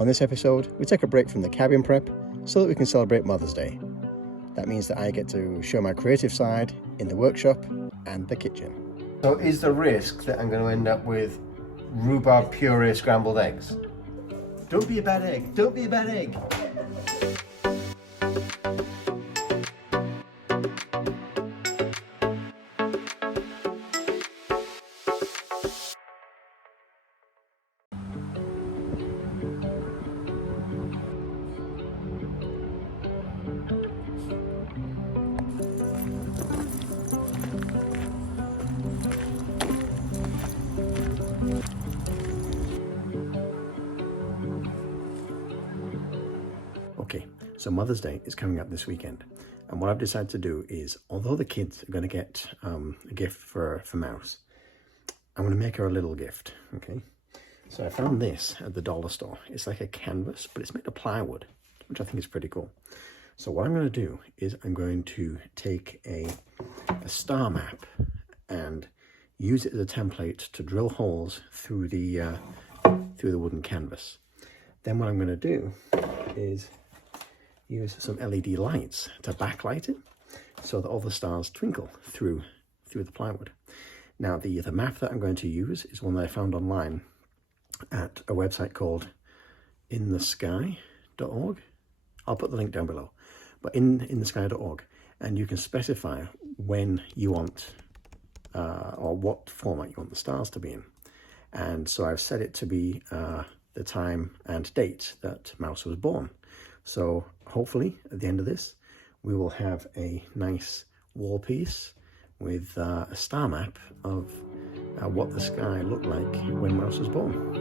On this episode, we take a break from the cabin prep so that we can celebrate Mother's Day. That means that I get to show my creative side in the workshop and the kitchen. So is the risk that I'm going to end up with rhubarb puree scrambled eggs? Don't be a bad egg, don't be a bad egg. Okay, so Mother's Day is coming up this weekend, and what I've decided to do is, although the kids are going to get a gift for Mouse, I'm going to make her a little gift, okay? So I found this at the dollar store. It's like a canvas, but it's made of plywood, which I think is pretty cool. So what I'm going to do is I'm going to take a star map and use it as a template to drill holes through the wooden canvas. Then what I'm going to do is use some LED lights to backlight it so that all the stars twinkle through the plywood. Now the map that I'm going to use is one that I found online at a website called inthesky.org. I'll put the link down below, but inthesky.org, and you can specify when you want or what format you want the stars to be in. And so I've set it to be the time and date that Mouse was born. So hopefully at the end of this, we will have a nice wall piece with a star map of what the sky looked like when Mouse was born.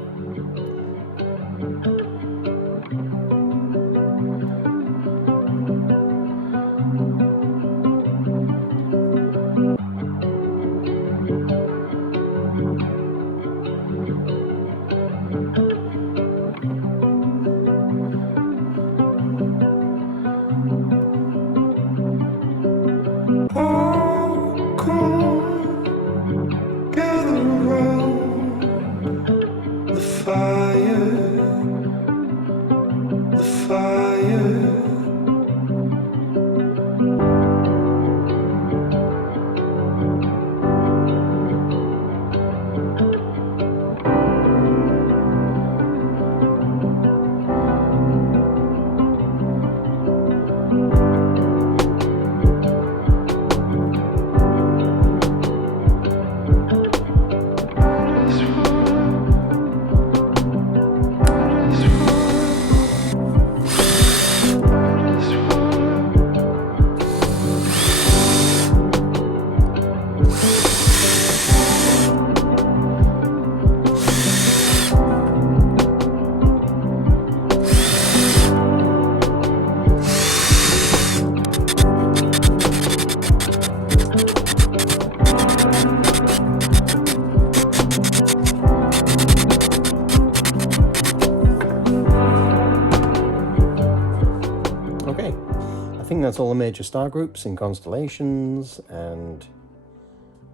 I think that's all the major star groups and constellations and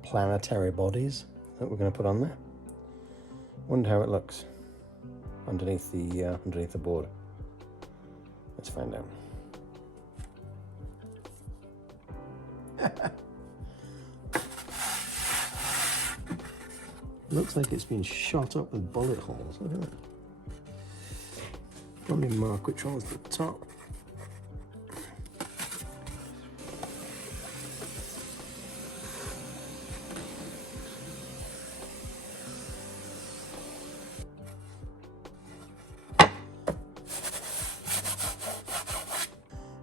planetary bodies that we're going to put on there. Wonder how it looks underneath the board. Let's find out. Looks like it's been shot up with bullet holes. Look at that. Let me mark which one's the top.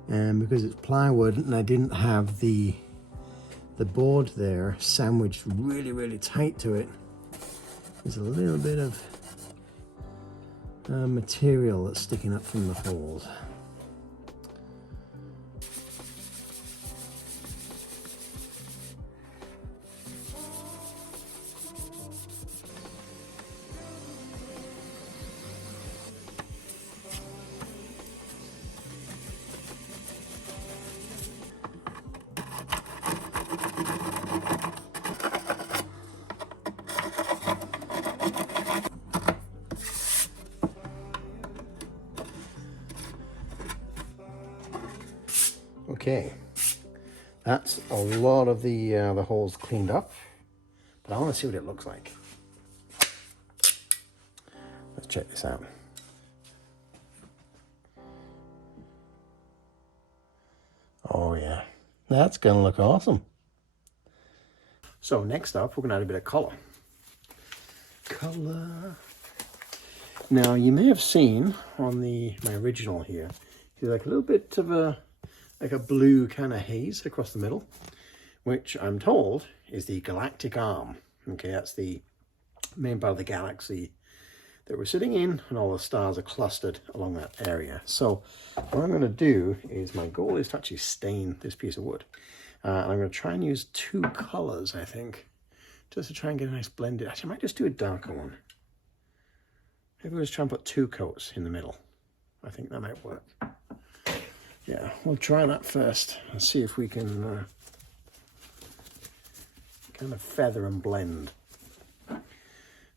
And because it's plywood and I didn't have the board there sandwiched really tight to it, there's a little bit of material that's sticking up from the holes. Okay, that's a lot of the holes cleaned up, but I want to see what it looks like. Let's check this out. Oh yeah, that's gonna look awesome. So next up, we're gonna add a bit of color. Color. Now you may have seen on my original here, there's like a little bit of a blue kind of haze across the middle, which I'm told is the galactic arm. Okay, that's the main part of the galaxy that we're sitting in, and all the stars are clustered along that area. So what I'm going to do is, my goal is to actually stain this piece of wood. And I'm going to try and use 2 colors, I think, just to try and get a nice blended. Actually, I might just do a darker one. Maybe we'll just try and put 2 coats in the middle. I think that might work. Yeah, we'll try that first and see if we can kind of feather and blend,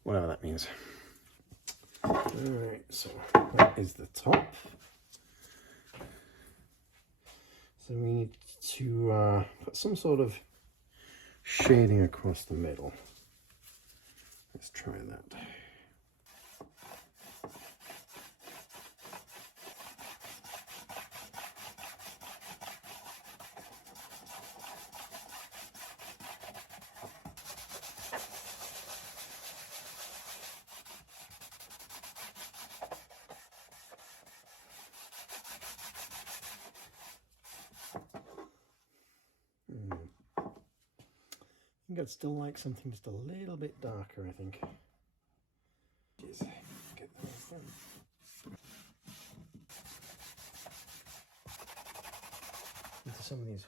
whatever that means. All right, so that is the top. So we need to put some sort of shading across the middle. Let's try that. I think I'd still like something just a little bit darker, I think. Jeez, get that done. Into some of these.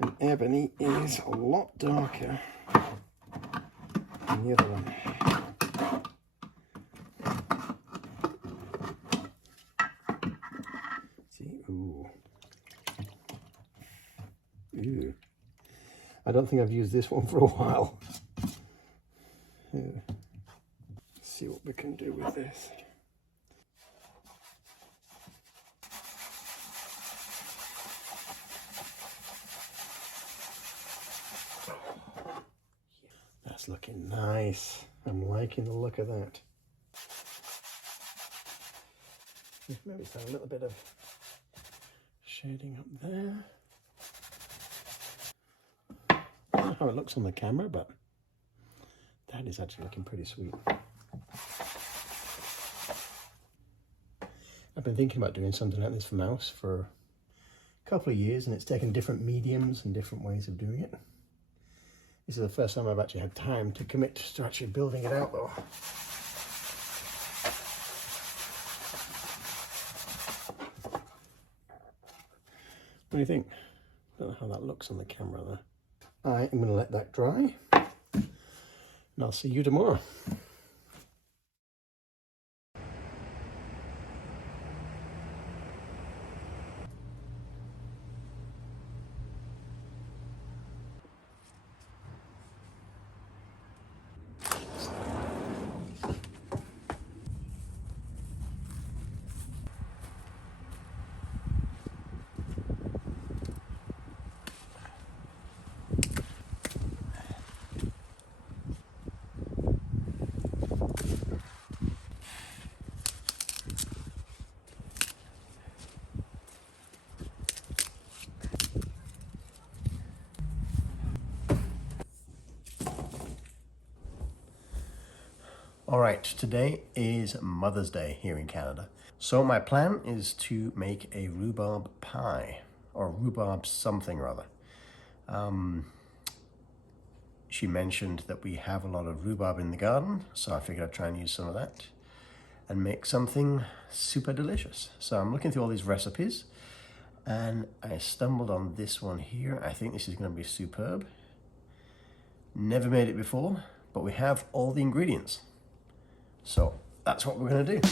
And ebony is a lot darker than the other one. See, ooh. Ooh. I don't think I've used this one for a while. Let's see what we can do with this. That's looking nice. I'm liking the look of that. Maybe a little bit of shading up there. I don't know how it looks on the camera, but that is actually looking pretty sweet. I've been thinking about doing something like this for Mouse for a couple of years, and it's taken different mediums and different ways of doing it. This is the first time I've actually had time to commit to actually building it out, though. What do you think? I don't know how that looks on the camera there. I am going to let that dry, and I'll see you tomorrow. All right, today is Mother's Day here in Canada. So my plan is to make a rhubarb pie, or rhubarb something or other. She mentioned that we have a lot of rhubarb in the garden, so I figured I'd try and use some of that and make something super delicious. So I'm looking through all these recipes, and I stumbled on this one here. I think this is going to be superb. Never made it before, but we have all the ingredients. So that's what we're going to do.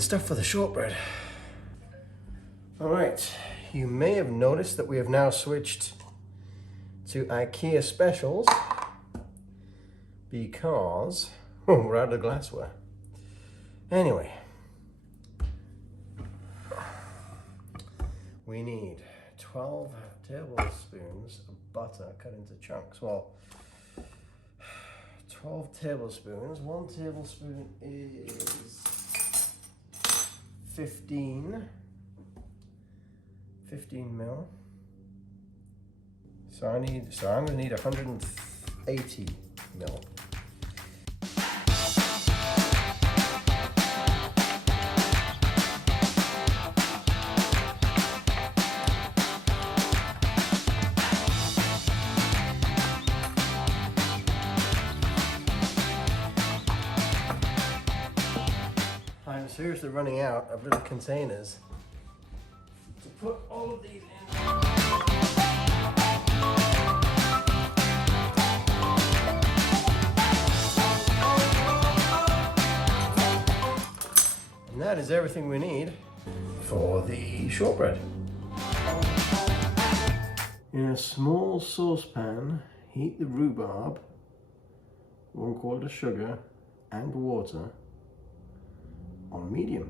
the stuff for the shortbread. All right, you may have noticed that we have now switched to IKEA specials because we're out of glassware. Anyway, we need 12 tablespoons of butter cut into chunks. Well, 12 tablespoons. 1 tablespoon is 15 mil. So I'm going to need 180 mil. I'm seriously running out of little containers to put all of these in. And that is everything we need for the shortbread. In a small saucepan, heat the rhubarb, 1/4 sugar and water on medium.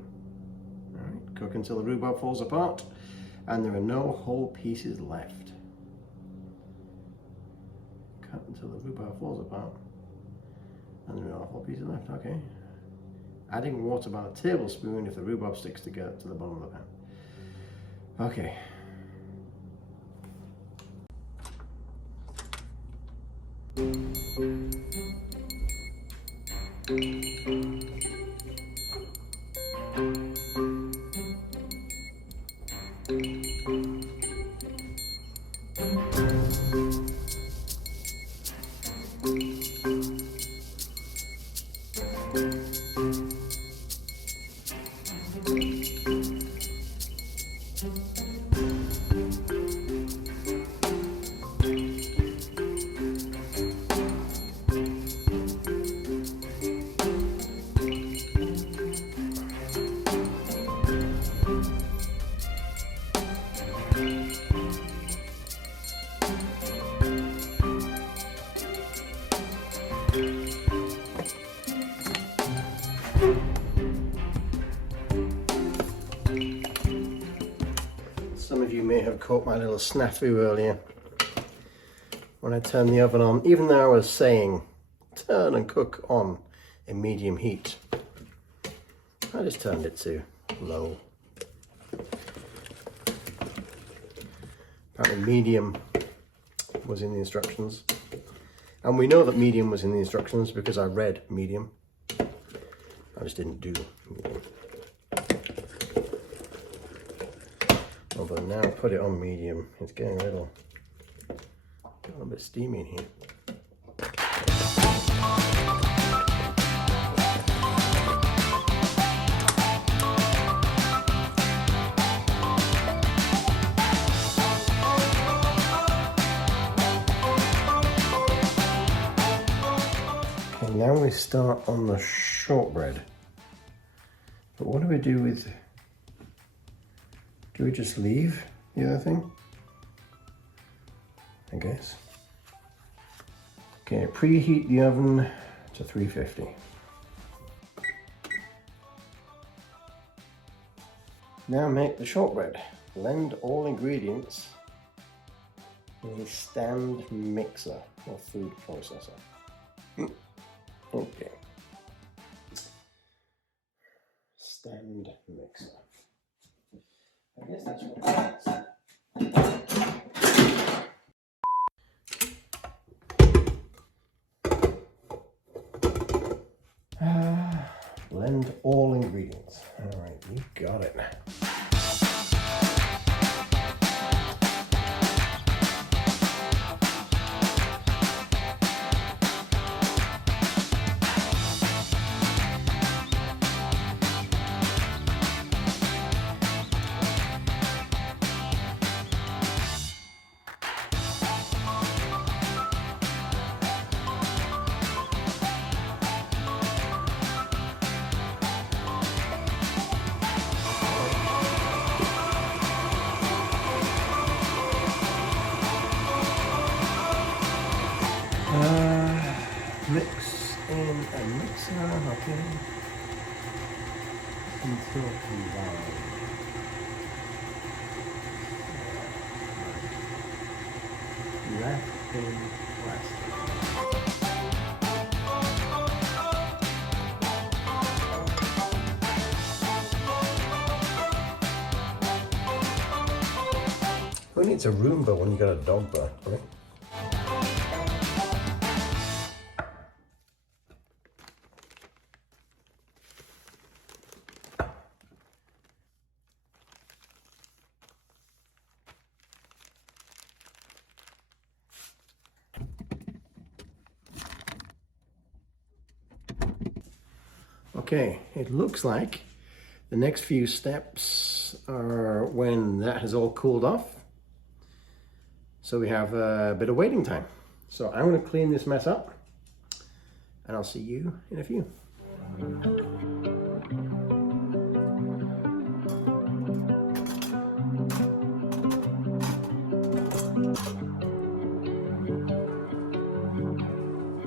All right, cook until the rhubarb falls apart and there are no whole pieces left. Cut until the rhubarb falls apart and there are no whole pieces left. Okay. Adding water about a tablespoon if the rhubarb sticks together to the bottom of the pan. Okay. Some of you may have caught my little snafu earlier when I turned the oven on, even though I was saying turn and cook on a medium heat. I just turned it to low. Apparently medium was in the instructions. And we know that medium was in the instructions because I read medium. I just didn't do medium. Although now I put it on medium, it's getting a little bit steamy in here. Okay, now we start on the shortbread. But what do we do with... Do we just leave the other thing? I guess. Okay, preheat the oven to 350. Now make the shortbread. Blend all ingredients in a stand mixer or food processor. Okay. Stand mixer. I guess that's what it is. Blend all ingredients. All right, you got it. Mix in a mixer, okay, until combined. Wrapped in plastic. Who needs a Roomba when you got a dog there, right? Okay, it looks like the next few steps are when that has all cooled off. So we have a bit of waiting time. So I'm going to clean this mess up and I'll see you in a few.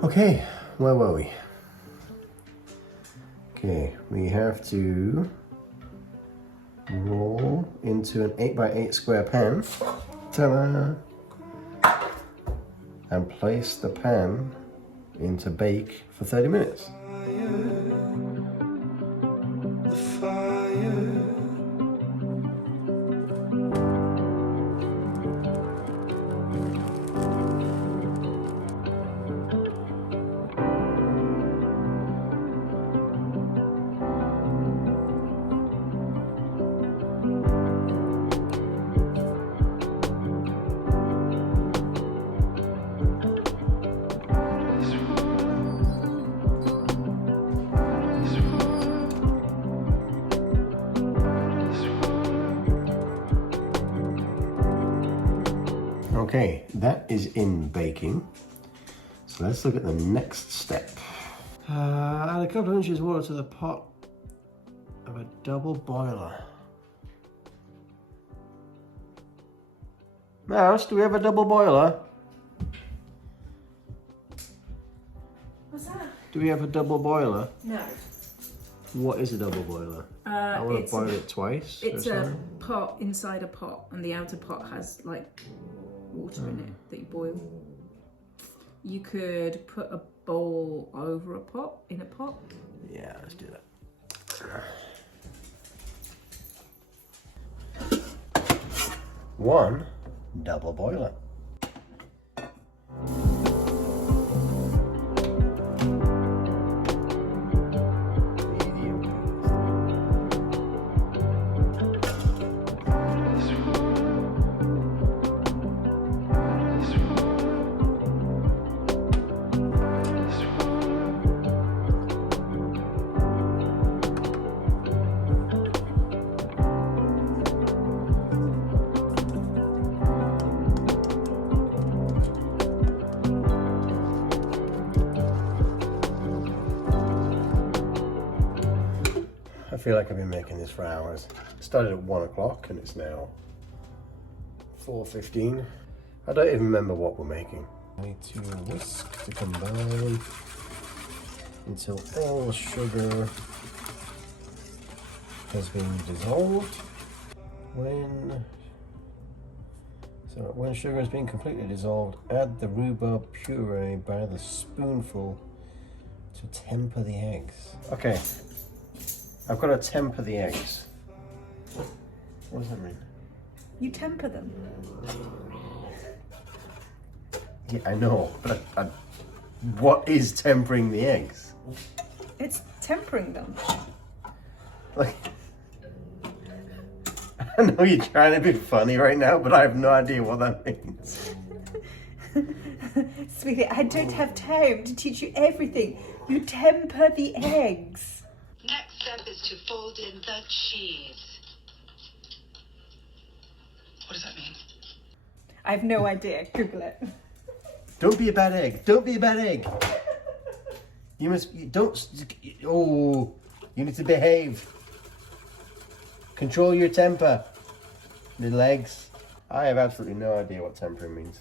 Okay, where were we? Okay, we have to roll into an 8x8 square pan. Ta-da! And place the pan into bake for 30 minutes. Okay, that is in baking. So let's look at the next step. Add a couple of inches of water to the pot of a double boiler. Mouse, do we have a double boiler? What's that? Do we have a double boiler? No. What is a double boiler? I want to boil it twice. It's a pot inside a pot, and the outer pot has like water in it that you boil. You could put a bowl over a pot, in a pot. Yeah, let's do that. One double boiler. I feel like I've been making this for hours. It started at 1 o'clock and it's now 4:15. I don't even remember what we're making. I need to whisk to combine until all the sugar has been dissolved. When sugar has been completely dissolved, add the rhubarb puree by the spoonful to temper the eggs. Okay. I've got to temper the eggs. What does that mean? You temper them. Yeah, I know, but what is tempering the eggs? It's tempering them. Like, I know you're trying to be funny right now, but I have no idea what that means. Sweetie, I don't have time to teach you everything. You temper the eggs. Next step is to fold in the cheese. What does that mean? I have no idea. Google it. Don't be a bad egg. Don't be a bad egg. You need to behave. Control your temper, little eggs. I have absolutely no idea what tempering means.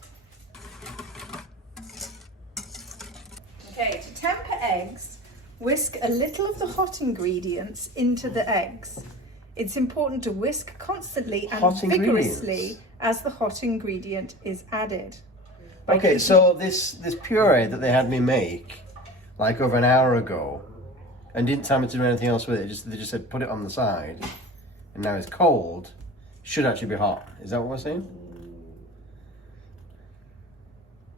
Okay, to temper eggs, whisk a little of the hot ingredients into the eggs. It's important to whisk constantly and vigorously as the hot ingredient is added. Okay, so this puree that they had me make like over an hour ago and didn't tell me to do anything else with it, they just said put it on the side, and now it's cold, should actually be hot. Is that what we're saying?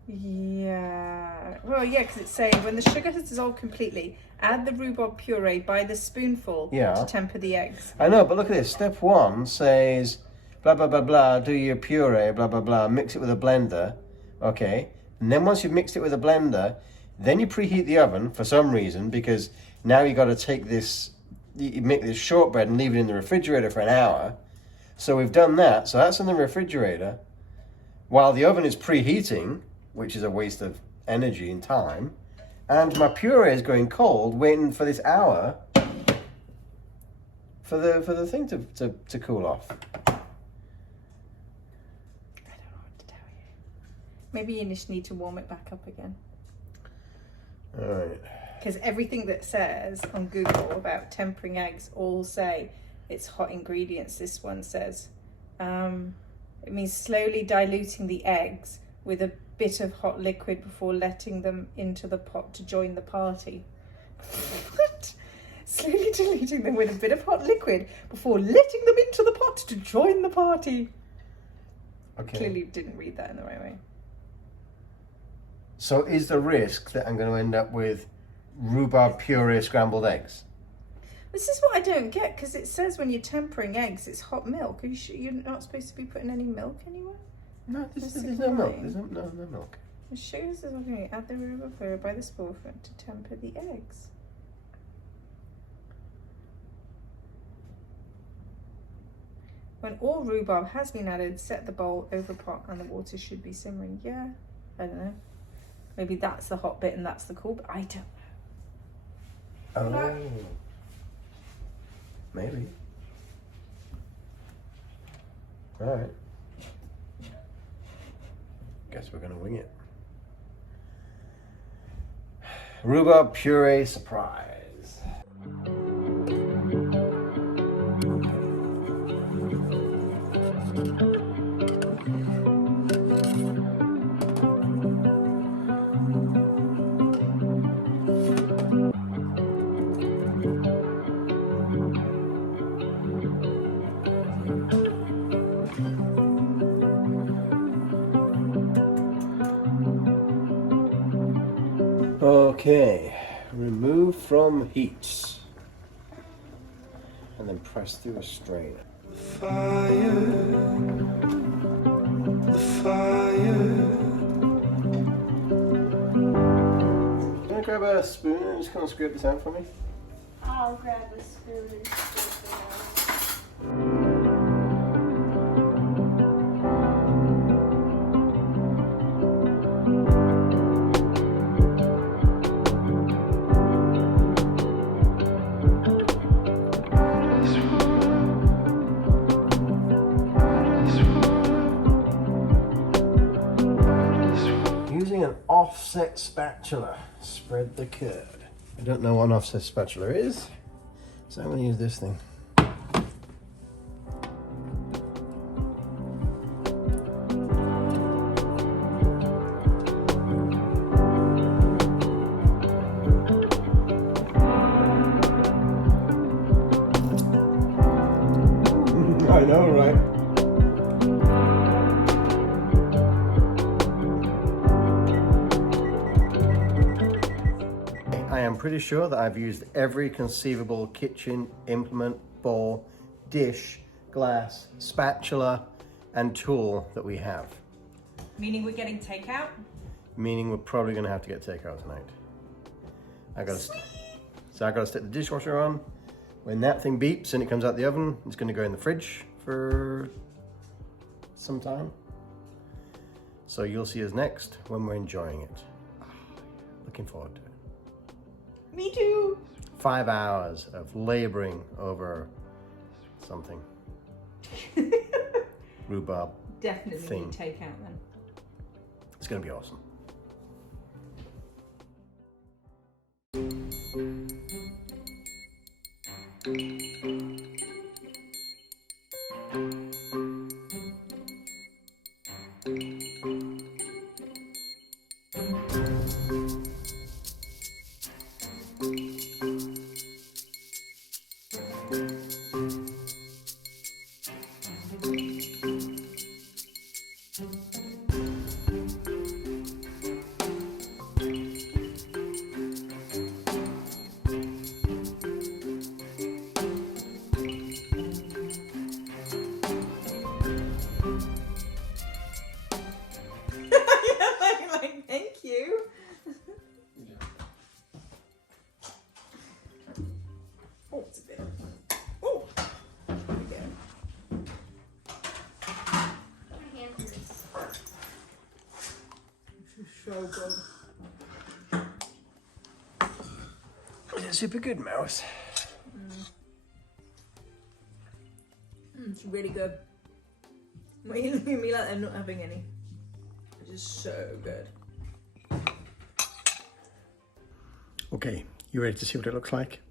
Yeah. Well, yeah, because it's saying when the sugar has dissolved completely, add the rhubarb puree by the spoonful to temper the eggs. I know, but look at this. Step 1 says blah, blah, blah, blah, do your puree, blah, blah, blah, mix it with a blender. Okay. And then once you've mixed it with a blender, then you preheat the oven for some reason, because now you've got to take this, you make this shortbread and leave it in the refrigerator for an hour. So we've done that. So that's in the refrigerator while the oven is preheating, which is a waste of energy and time. And my puree is going cold, waiting for this hour for the thing to cool off. I don't know what to tell you. Maybe you just need to warm it back up again. All right. Because everything that says on Google about tempering eggs all say it's hot ingredients. This one says it means slowly diluting the eggs with a bit of hot liquid before letting them into the pot to join the party. What? Slowly diluting them with a bit of hot liquid before letting them into the pot to join the party. Okay. Clearly didn't read that in the right way. So is the risk that I'm going to end up with rhubarb puree scrambled eggs? This is what I don't get, because it says when you're tempering eggs, it's hot milk. Are you sure you're not supposed to be putting any milk anywhere? No, there's no milk. There's no milk. The sugar is okay. Add the rhubarb puree by the spoonful to temper the eggs. When all rhubarb has been added, set the bowl over pot and the water should be simmering. Yeah, I don't know. Maybe that's the hot bit and that's the cool bit. I don't know. Oh. Maybe. All right. Guess we're gonna wing it. Rhubarb puree surprise. Okay, remove from heat and then press through a strainer. The fire. Can I grab a spoon and just kind of scrape this out for me? I'll grab a spoon and scrape it out. An offset spatula, spread the curd. I don't know what an offset spatula is, so I'm going to use this thing. I know, right? I'm pretty sure that I've used every conceivable kitchen implement, bowl, dish, glass, spatula, and tool that we have. Meaning we're getting takeout? Meaning we're probably going to have to get takeout tonight. So I got to stick the dishwasher on. When that thing beeps and it comes out the oven, it's going to go in the fridge for some time. So you'll see us next when we're enjoying it. Looking forward to it. Me too. 5 hours of laboring over something. Rhubarb. Definitely thing. need takeout then. It's going to be awesome. Like, thank you. Oh, it's a bit. Oh, there we go. My hand hurts. This is so good. Is it super good, Mouse? It's really good. Why are you looking at me like I'm not having any? It's just so good. Okay, you ready to see what it looks like?